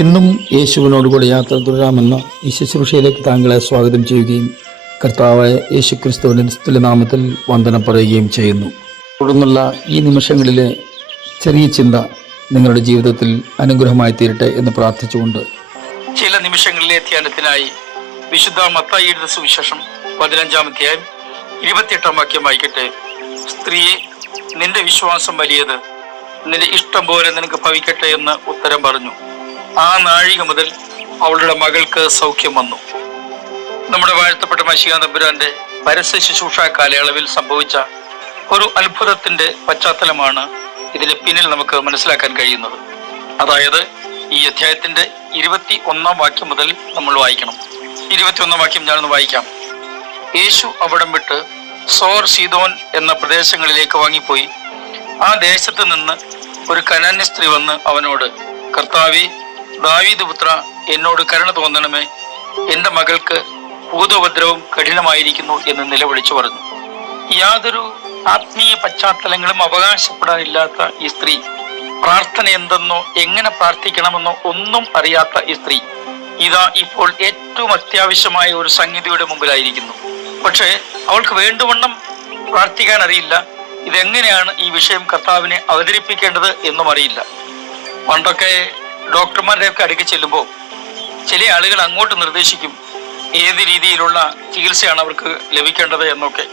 ഇന്നും യേശുവിനോടുകൂടി യാത്ര തുടരാമെന്ന ഈ ശുശ്രൂഷയിലേക്ക് താങ്കളെ സ്വാഗതം ചെയ്യുകയും കർത്താവായ യേശു ക്രിസ്തുവിൻ്റെ നിസ്തുല്യനാമത്തിൽ വന്ദനം പറയുകയും ചെയ്യുന്നു. തുടർന്നുള്ള ഈ നിമിഷങ്ങളിലെ ചെറിയ ചിന്ത നിങ്ങളുടെ ജീവിതത്തിൽ അനുഗ്രഹമായി തീരട്ടെ എന്ന് പ്രാർത്ഥിച്ചുകൊണ്ട് ചില നിമിഷങ്ങളിലെ ധ്യാനത്തിനായി വിശുദ്ധ മത്തായി എഴുതിയ സുവിശേഷം 15-ാം അധ്യായം 28-ാം വാക്യം വായിക്കട്ടെ. സ്ത്രീയെ, നിന്റെ വിശ്വാസം വലിയത്, നിന്റെ ഇഷ്ടം പോലെ നിനക്ക് ഭവിക്കട്ടെ എന്ന് ഉത്തരം പറഞ്ഞു. ആ നാഴിക മുതൽ അവളുടെ മകൾക്ക് സൗഖ്യം വന്നു. നമ്മുടെ വാഴ്ത്തപ്പെട്ട മശിഹാ തമ്പുരാന്റെ പരസ്യ ശുശ്രൂഷ കാലയളവിൽ സംഭവിച്ച ഒരു അത്ഭുതത്തിന്റെ പശ്ചാത്തലമാണ് ഇതിന് പിന്നിൽ നമുക്ക് മനസ്സിലാക്കാൻ കഴിയുന്നത്. അതായത് ഈ അധ്യായത്തിന്റെ 21-ാം വാക്യം മുതൽ നമ്മൾ വായിക്കണം. 21-ാം വാക്യം ഞാനൊന്ന് വായിക്കാം. യേശു അവിടം വിട്ട് സോർ സീദോൻ എന്ന പ്രദേശങ്ങളിലേക്ക് വാങ്ങിപ്പോയി. ആ ദേശത്ത് നിന്ന് ഒരു കനാന്യ സ്ത്രീ വന്ന് അവനോട്, കർത്താവേ, ദാവീദ് പുത്ര, എന്നോട് കരുണ തോന്നണമേ, എൻ്റെ മകൾക്ക് ഭൂതോപദ്രവം കഠിനമായിരിക്കുന്നു എന്ന് നിലവിളിച്ചു പറഞ്ഞു. യാതൊരു ആത്മീയ പശ്ചാത്തലങ്ങളും അവകാശപ്പെടാനില്ലാത്ത ഈ സ്ത്രീ, പ്രാർത്ഥന എന്തെന്നോ എങ്ങനെ പ്രാർത്ഥിക്കണമെന്നോ ഒന്നും അറിയാത്ത ഈ സ്ത്രീ ഇതാ ഇപ്പോൾ ഏറ്റവും അത്യാവശ്യമായ ഒരു സംഗതിയുടെ മുമ്പിലായിരിക്കുന്നു. പക്ഷേ അവൾക്ക് വേണ്ടുവണ്ണം പ്രാർത്ഥിക്കാൻ അറിയില്ല. ഇതെങ്ങനെയാണ് ഈ വിഷയം കർത്താവിനെ അവതരിപ്പിക്കേണ്ടത് എന്നും അറിയില്ല. പണ്ടൊക്കെ ഡോക്ടർമാരുടെയൊക്കെ അടുക്കി ചെല്ലുമ്പോൾ ചില ആളുകൾ അങ്ങോട്ട് നിർദ്ദേശിക്കും ഏത് രീതിയിലുള്ള ചികിത്സയാണ് അവർക്ക് ലഭിക്കേണ്ടത് എന്നൊക്കെ.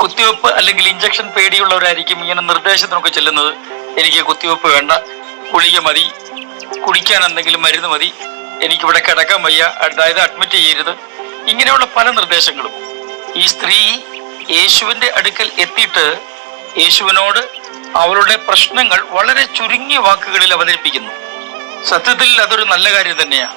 കുത്തിവെപ്പ് അല്ലെങ്കിൽ ഇഞ്ചക്ഷൻ പേടിയുള്ളവരായിരിക്കും ഇങ്ങനെ നിർദ്ദേശത്തിനൊക്കെ ചെല്ലുന്നത്. എനിക്ക് കുത്തിവെപ്പ് വേണ്ട, ഗുളിക മതി, കുടിക്കാൻ എന്തെങ്കിലും മരുന്ന് മതി, എനിക്കിവിടെ കിടക്കാൻ വയ്യ, അതായത് അഡ്മിറ്റ് ചെയ്യരുത്, ഇങ്ങനെയുള്ള പല നിർദ്ദേശങ്ങളും. ഈ സ്ത്രീ യേശുവിൻ്റെ അടുക്കൽ എത്തിയിട്ട് യേശുവിനോട് അവളുടെ പ്രശ്നങ്ങൾ വളരെ ചുരുങ്ങിയ വാക്കുകളിൽ അവതരിപ്പിക്കുന്നു. സത്യത്തിൽ അതൊരു നല്ല കാര്യം തന്നെയാണ്.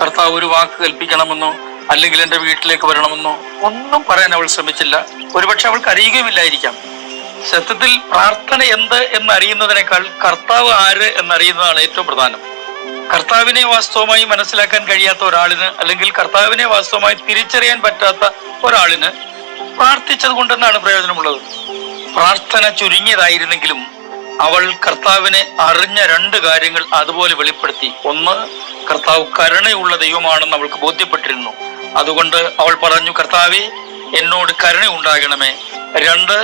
കർത്താവ് ഒരു വാക്ക് കൽപ്പിക്കണമെന്നോ അല്ലെങ്കിൽ എൻ്റെ വീട്ടിലേക്ക് വരണമെന്നോ ഒന്നും പറയാൻ അവൾ ശ്രമിച്ചില്ല. ഒരുപക്ഷെ അവൾക്ക് അറിയുകയുമില്ലായിരിക്കാം. സത്യത്തിൽ പ്രാർത്ഥന എന്ത് എന്നറിയുന്നതിനേക്കാൾ കർത്താവ് ആര് എന്നറിയുന്നതാണ് ഏറ്റവും പ്രധാനം. കർത്താവിനെ വാസ്തവമായി മനസ്സിലാക്കാൻ കഴിയാത്ത ഒരാളിന് അല്ലെങ്കിൽ കർത്താവിനെ വാസ്തവമായി തിരിച്ചറിയാൻ പറ്റാത്ത ഒരാളിന് പ്രാർത്ഥിച്ചത് കൊണ്ടെന്നാണ് പ്രയോജനമുള്ളത്. പ്രാർത്ഥന ചുരുങ്ങിയതായിരുന്നെങ്കിലും അവൾ കർത്താവിനെ അറിഞ്ഞ 2 കാര്യങ്ങൾ അതുപോലെ വെളിപ്പെടുത്തി. ഒന്ന്, കർത്താവ് കരുണയുള്ള ദൈവമാണെന്ന് അവൾക്ക് ബോധ്യപ്പെട്ടിരുന്നു. അതുകൊണ്ട് അവൾ പറഞ്ഞു, കർത്താവേ, എന്നോട് കരുണ ഉണ്ടാകണമേ. 2,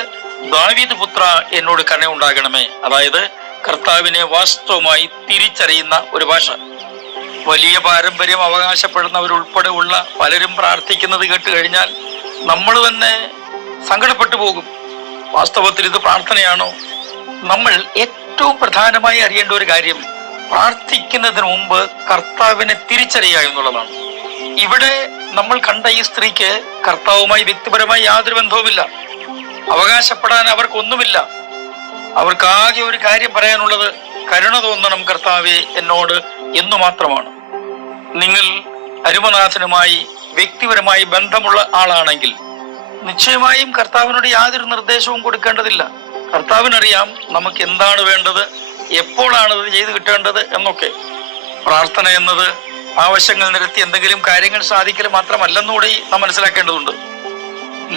ദാവീദ് പുത്ര, എന്നോട് കരുണ ഉണ്ടാകണമേ. അതായത് കർത്താവിനെ വാസ്തവമായി തിരിച്ചറിയുന്ന ഒരു ഭാഷ. വലിയ പാരമ്പര്യം അവകാശപ്പെടുന്നവരുൾപ്പെടെ ഉള്ള പലരും പ്രാർത്ഥിക്കുന്നത് കേട്ട് കഴിഞ്ഞാൽ നമ്മൾ തന്നെ സങ്കടപ്പെട്ടു പോകും. വാസ്തവത്തിൽ ഇത് പ്രാർത്ഥനയാണോ? നമ്മൾ ഏറ്റവും പ്രധാനമായി അറിയേണ്ട ഒരു കാര്യം, പ്രാർത്ഥിക്കുന്നതിന് മുമ്പ് കർത്താവിനെ തിരിച്ചറിയുക എന്നുള്ളതാണ്. ഇവിടെ നമ്മൾ കണ്ട ഈ സ്ത്രീക്ക് കർത്താവുമായി വ്യക്തിപരമായി യാതൊരു ബന്ധവുമില്ല. അവകാശപ്പെടാൻ അവർക്കൊന്നുമില്ല. അവർക്കാകെ ഒരു കാര്യം പറയാനുള്ളത്, കരുണ തോന്നണം കർത്താവേ എന്നോട് എന്നു മാത്രമാണ്. നിങ്ങൾ അരുമനാഥനുമായി വ്യക്തിപരമായി ബന്ധമുള്ള ആളാണെങ്കിൽ നിശ്ചയമായും കർത്താവിനോട് യാതൊരു നിർദ്ദേശവും കൊടുക്കേണ്ടതില്ല. കർത്താവിനറിയാം നമുക്ക് എന്താണ് വേണ്ടത്, എപ്പോഴാണ് ഇത് ചെയ്ത് കിട്ടേണ്ടത് എന്നൊക്കെ. പ്രാർത്ഥന എന്നത് ആവശ്യങ്ങൾ നിരത്തി എന്തെങ്കിലും കാര്യങ്ങൾ സാധിക്കൽ മാത്രമല്ലെന്നുകൂടി നാം മനസ്സിലാക്കേണ്ടതുണ്ട്.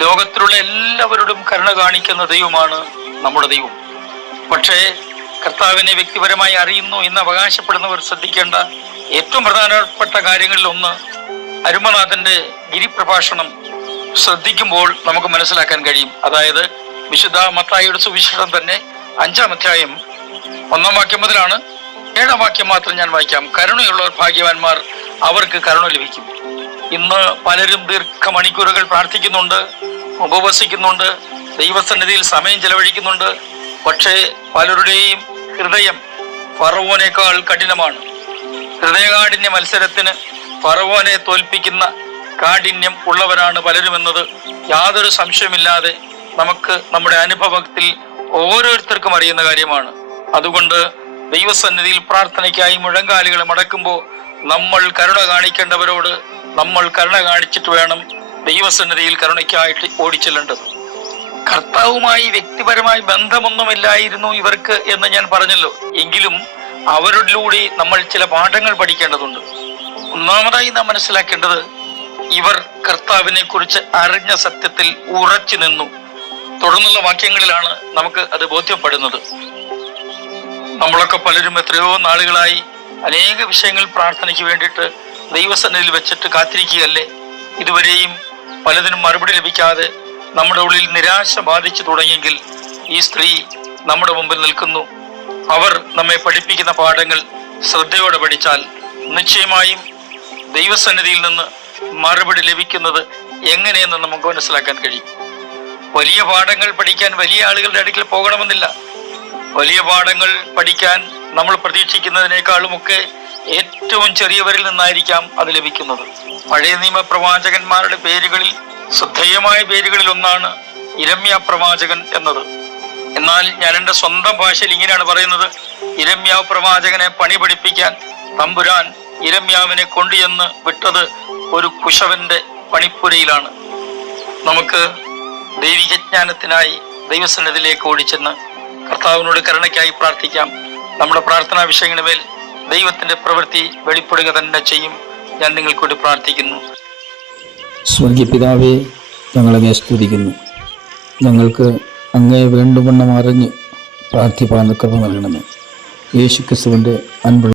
ലോകത്തിലുള്ള എല്ലാവരോടും കരുണ കാണിക്കുന്ന ദൈവമാണ് നമ്മുടെ ദൈവം. പക്ഷേ കർത്താവിനെ വ്യക്തിപരമായി അറിയുന്നു എന്ന് അവകാശപ്പെടുന്നവർ ശ്രദ്ധിക്കേണ്ട ഏറ്റവും പ്രധാനപ്പെട്ട കാര്യങ്ങളിൽ ഒന്ന്, അരുമനാഥന്റെ ഗിരിപ്രഭാഷണം ശ്രദ്ധിക്കുമ്പോൾ നമുക്ക് മനസ്സിലാക്കാൻ കഴിയും. അതായത് വിശുദ്ധ മത്തായിയുടെ സുവിശേഷം തന്നെ 5-ാം അധ്യായം 1-ാം വാക്യം മുതലാണ് 7-ാം വാക്യം മാത്രം ഞാൻ വായിക്കാം. കരുണയുള്ളവർ ഭാഗ്യവാന്മാർ, അവർക്ക് കരുണ ലഭിക്കും. ഇന്ന് പലരും ദീർഘമണിക്കൂറുകൾ പ്രാർത്ഥിക്കുന്നുണ്ട്, ഉപവസിക്കുന്നുണ്ട്, ദൈവസന്നിധിയിൽ സമയം ചെലവഴിക്കുന്നുണ്ട്. പക്ഷേ പലരുടെയും ഹൃദയം ഫറവോനേക്കാൾ കഠിനമാണ്. ഹൃദയകാഠിന്യ മത്സരത്തിന് ഫറവോനെ തോൽപ്പിക്കുന്ന കാഠിന്യം ഉള്ളവരാണ് പലരുമെന്നത് യാതൊരു സംശയമില്ലാതെ നമുക്ക് നമ്മുടെ അനുഭവത്തിൽ ഓരോരുത്തർക്കും അറിയുന്ന കാര്യമാണ്. അതുകൊണ്ട് ദൈവസന്നിധിയിൽ പ്രാർത്ഥനയ്ക്കായി മുഴങ്കാലുകൾ മടക്കുമ്പോൾ നമ്മൾ കരുണ കാണിക്കേണ്ടവരോട് നമ്മൾ കരുണ കാണിച്ചിട്ട് വേണം ദൈവസന്നിധിയിൽ കരുണയ്ക്കായിട്ട് ഓടിച്ചെല്ലേണ്ടത്. കർത്താവുമായി വ്യക്തിപരമായി ബന്ധമൊന്നുമില്ലായിരുന്നു ഇവർക്ക് എന്ന് ഞാൻ പറഞ്ഞല്ലോ. എങ്കിലും അവരിലൂടെ നമ്മൾ ചില പാഠങ്ങൾ പഠിക്കേണ്ടതുണ്ട്. ഒന്നാമതായി നാം മനസ്സിലാക്കേണ്ടത്, ഇവർ കർത്താവിനെ കുറിച്ച് അറിഞ്ഞ സത്യത്തിൽ ഉറച്ചു നിന്നു. തുടർന്നുള്ള വാക്യങ്ങളിലാണ് നമുക്ക് അത് ബോധ്യപ്പെടുന്നത്. നമ്മളൊക്കെ പലരും എത്രയോ നാളുകളായി അനേക വിഷയങ്ങൾ പ്രാർത്ഥനയ്ക്ക് വേണ്ടിയിട്ട് ദൈവസന്നിധിയിൽ വെച്ചിട്ട് കാത്തിരിക്കുകയല്ലേ? ഇതുവരെയും പലതിനും മറുപടി ലഭിക്കാതെ നമ്മുടെ ഉള്ളിൽ നിരാശ ബാധിച്ചു തുടങ്ങിയെങ്കിൽ ഈ സ്ത്രീ നമ്മുടെ മുമ്പിൽ നിൽക്കുന്നു. അവർ നമ്മെ പഠിപ്പിക്കുന്ന പാഠങ്ങൾ ശ്രദ്ധയോടെ പഠിച്ചാൽ നിശ്ചയമായും ദൈവസന്നിധിയിൽ നിന്ന് മറുപടി ലഭിക്കുന്നത് എങ്ങനെയെന്ന് നമുക്ക് മനസ്സിലാക്കാൻ കഴിയും. വലിയ പാഠങ്ങൾ പഠിക്കാൻ വലിയ ആളുകളുടെ അടുക്കൽ പോകണമെന്നില്ല. വലിയ പാഠങ്ങൾ പഠിക്കാൻ നമ്മൾ പ്രതീക്ഷിക്കുന്നതിനേക്കാളുമൊക്കെ ഏറ്റവും ചെറിയവരിൽ നിന്നായിരിക്കാം അത് ലഭിക്കുന്നത്. പഴയ നിയമ പ്രവാചകന്മാരുടെ പേരുകളിൽ ശ്രദ്ധേയമായ പേരുകളിൽ ഒന്നാണ് യിരെമ്യാ പ്രവാചകൻ എന്നത്. എന്നാൽ ഞാൻ എൻ്റെ സ്വന്തം ഭാഷയിൽ ഇങ്ങനെയാണ് പറയുന്നത്: യിരെമ്യാവ് പ്രവാചകനെ പണി പഠിപ്പിക്കാൻ തമ്പുരാൻ യിരെമ്യാവിനെ കൊണ്ടുചെന്ന് വിട്ടത് ഒരു കുശവന്റെ പണിപ്പുരയിലാണ്. നമുക്ക് ദൈവിക ജ്ഞാനത്തിനായി ദൈവസന്നിധിയിലേക്ക് ഓടിച്ചെന്ന് കർത്താവിനോട് കരുണയ്ക്കായി പ്രാർത്ഥിക്കാം. നമ്മുടെ പ്രാർത്ഥനാ വിഷയങ്ങളുടെ മേൽ ദൈവത്തിന്റെ പ്രവൃത്തി വെളിപ്പെടുക തന്നെ ചെയ്യും. ഞാൻ നിങ്ങൾക്ക് വേണ്ടി പ്രാർത്ഥിക്കുന്നു. സ്വർഗീയ പിതാവേ, ഞങ്ങളങ്ങേ സ്തുതിക്കുന്നു. ഞങ്ങൾക്ക് അങ്ങേ വേണ്ടുവണ്ണം അറിഞ്ഞ് പ്രാർത്ഥിപ്പാൻ കൃപ നൽകണമേ. യേശു ക്രിസ്തുവിൻ്റെ അൻപുള്ള